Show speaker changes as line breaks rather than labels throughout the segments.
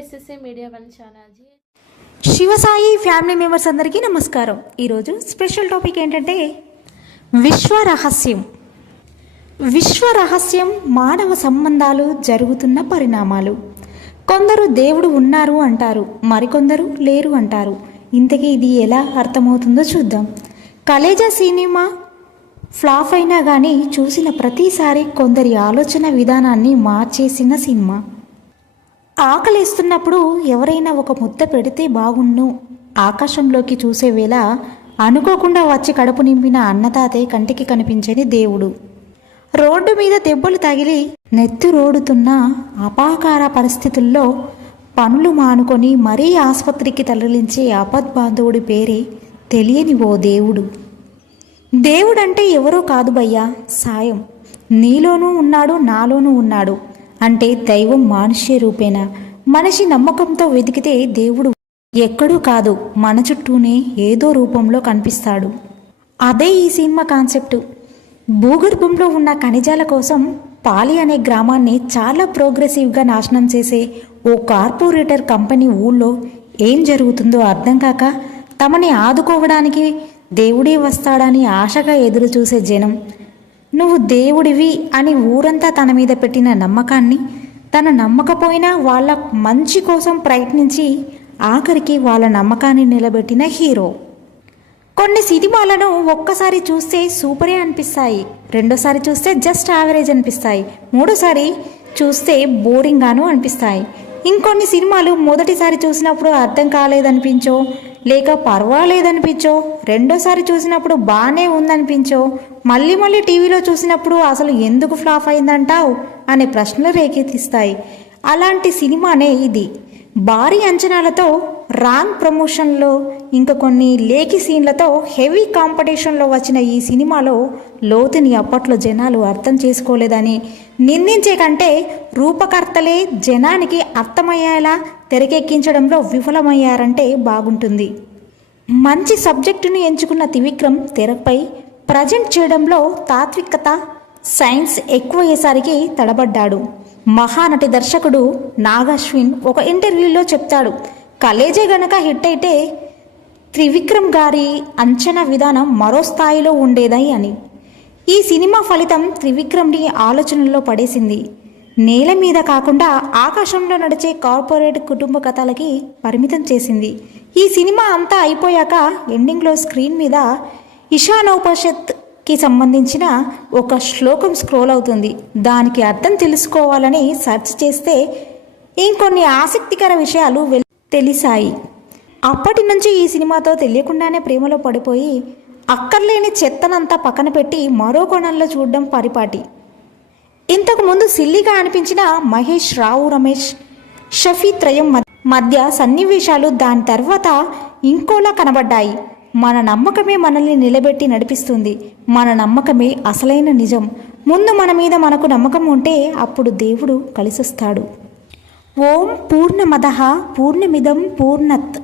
SSA media one channel
Shivasai family members అందరికీ నమస్కారం. ఈరోజు స్పెషల్ టాపిక్ ఏంటంటే విశ్వ రహస్యం. విశ్వ రహస్యం మానవ సంబంధాలు జరుగుతున్న పరిణామాలు. కొందరు దేవుడు ఉన్నారు అంటారు మరికొందరు లేరు అంటారు. ఇంతకీ ఇది ఎలా అర్థమవుతుందో చూద్దాం. కలేజా సినిమా ఫ్లాప్ అయినా కానీ చూసిన ప్రతిసారి కొందరి ఆలోచన విధానాన్ని మార్చేసిన సినిమా. ఆకలిస్తున్నప్పుడు ఎవరైనా ఒక ముద్ద పెడితే బాగుండు. ఆకాశంలోకి చూసే వేళ అనుకోకుండా వచ్చి కడుపు నింపిన అన్నదాతే కంటికి కనిపించని దేవుడు. రోడ్డు మీద దెబ్బలు తగిలి నెత్తి రోడుతున్న అపాకార పరిస్థితుల్లో పనులు మానుకొని మరీ ఆసుపత్రికి తరలించే ఆపద్బాంధవుడి పేరే తెలియని ఓ దేవుడు. దేవుడంటే ఎవరో కాదు భయ్యా సాయం. నీలోనూ ఉన్నాడు నాలోనూ ఉన్నాడు. అంటే దైవం మానుష్య రూపేణ మనిషి నమ్మకంతో వెతికితే దేవుడు ఎక్కడూ కాదు మన చుట్టూనే ఏదో రూపంలో కనిపిస్తాడు. అదే ఈ సినిమా కాన్సెప్ట్. భూగర్భంలో ఉన్న ఖనిజాల కోసం పాలి అనే గ్రామాన్ని చాలా ప్రోగ్రెసివ్గా నాశనం చేసే ఓ కార్పొరేటర్ కంపెనీ ఊళ్ళో ఏం జరుగుతుందో అర్థం కాక తమని ఆదుకోవడానికి దేవుడే వస్తాడని ఆశగా ఎదురు చూసే జనం. నువ్వు దేవుడివి అని ఊరంతా తన మీద పెట్టిన నమ్మకాన్ని తన నమ్మకపోయినా వాళ్ళ మంచి కోసం ప్రయత్నించి ఆఖరికి వాళ్ళ నమ్మకాన్ని నిలబెట్టిన హీరో. కొన్ని సినిమాలను ఒక్కసారి చూస్తే సూపరే అనిపిస్తాయి రెండోసారి చూస్తే జస్ట్ యావరేజ్ అనిపిస్తాయి మూడోసారి చూస్తే బోరింగ్గాను అనిపిస్తాయి. ఇంకొన్ని సినిమాలు మొదటిసారి చూసినప్పుడు అర్థం కాలేదనిపించో లేక పర్వాలేదనిపించో? రెండోసారి చూసినప్పుడు బాగానే ఉందనిపించో? మళ్ళీ మళ్ళీ టీవీలో చూసినప్పుడు అసలు ఎందుకు ఫ్లాప్ అయిందంటావు? అనే ప్రశ్నలు రేకెత్తిస్తాయి. అలాంటి సినిమానే ఇది. భారీ అంచనాలతో రాంగ్ ప్రమోషన్లో ఇంకా కొన్ని లేకి సీన్లతో హెవీ కాంపిటీషన్లో వచ్చిన ఈ సినిమాలో లోతుని అప్పట్లో జనాలు అర్థం చేసుకోలేదని నిందించే కంటే రూపకర్తలే జనానికి అర్థమయ్యేలా తెరకెక్కించడంలో విఫలమయ్యారంటే బాగుంటుంది. మంచి సబ్జెక్టును ఎంచుకున్న త్రివిక్రమ్ తెరపై ప్రజెంట్ చేయడంలో తాత్వికత సైన్స్ ఎక్కువయ్యేసరికి తడబడ్డాడు. మహానటి దర్శకుడు నాగాశ్విన్ ఒక ఇంటర్వ్యూలో చెప్తాడు కలేజే గనక హిట్ అయితే త్రివిక్రమ్ గారి అంచనా విధానం మరో స్థాయిలో ఉండేదని అని. ఈ సినిమా ఫలితం త్రివిక్రమ్ని ఆలోచనల్లో పడేసింది. నేల మీద కాకుండా ఆకాశంలో నడిచే కార్పొరేట్ కుటుంబ కథలకి పరిమితం చేసింది. ఈ సినిమా అంతా అయిపోయాక ఎండింగ్లో స్క్రీన్ మీద కి సంబంధించిన ఒక శ్లోకం స్క్రోల్ అవుతుంది. దానికి అర్థం తెలుసుకోవాలని సెర్చ్ చేస్తే ఇంకొన్ని ఆసక్తికర విషయాలు తెలిసాయి. అప్పటి నుంచి ఈ సినిమాతో తెలియకుండానే ప్రేమలో పడిపోయి అక్కర్లేని చెత్తనంతా పక్కన పెట్టి మరో కోణంలో చూడడం పరిపాటి. ఇంతకుముందు సిల్లిగా అనిపించిన మహేష్ రావు రమేష్ షఫీ త్రయం మధ్య సన్నివేశాలు దాని తర్వాత ఇంకోలా కనబడ్డాయి. మన నమ్మకమే మనల్ని నిలబెట్టి నడిపిస్తుంది. మన నమ్మకమే అసలైన నిజం. ముందు మన మీద మనకు నమ్మకం ఉంటే అప్పుడు దేవుడు కలిసొస్తాడు. ఓం పూర్ణమద పూర్ణమిదం పూర్ణత్.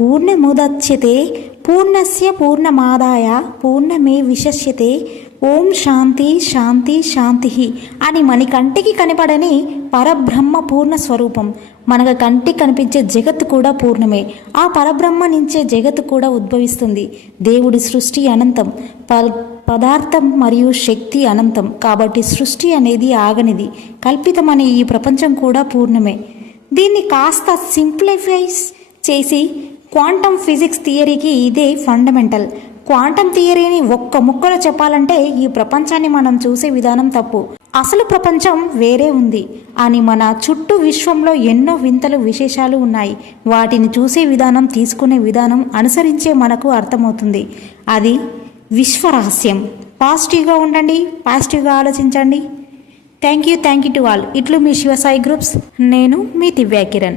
పూర్ణముదచ్యతే పూర్ణస్య పూర్ణమాదాయ పూర్ణమే విశస్యతే ఓం శాంతి శాంతి శాంతి అని మన కంటికి కనపడని పరబ్రహ్మ పూర్ణ స్వరూపం. మనకు కంటికి కనిపించే జగత్తు కూడా పూర్ణమే. ఆ పరబ్రహ్మ నుంచే జగత్తు కూడా ఉద్భవిస్తుంది. దేవుడి సృష్టి అనంతం. ప- పదార్థం మరియు శక్తి అనంతం. కాబట్టి సృష్టి అనేది ఆగనిది. కల్పితమనే ఈ ప్రపంచం కూడా పూర్ణమే. దీన్ని కాస్త సింప్లిఫైస్ చేసి క్వాంటమ్ ఫిజిక్స్ థియరీకి ఇదే ఫండమెంటల్. క్వాంటమ్ థియరీని ఒక్క ముక్కలో చెప్పాలంటే ఈ ప్రపంచాన్ని మనం చూసే విధానం తప్పు. అసలు ప్రపంచం వేరే ఉంది. అని మన చుట్టూ విశ్వంలో ఎన్నో వింతలు విశేషాలు ఉన్నాయి. వాటిని చూసే విధానం తీసుకునే విధానం అనుసరించే మనకు అర్థమవుతుంది. అది విశ్వరహస్యం. పాజిటివ్గా ఉండండి పాజిటివ్గా ఆలోచించండి. Thank you thank you to all. ఇట్లు మీ శివసాయి గ్రూప్స్. నేను మీ దివ్యాకిరణ్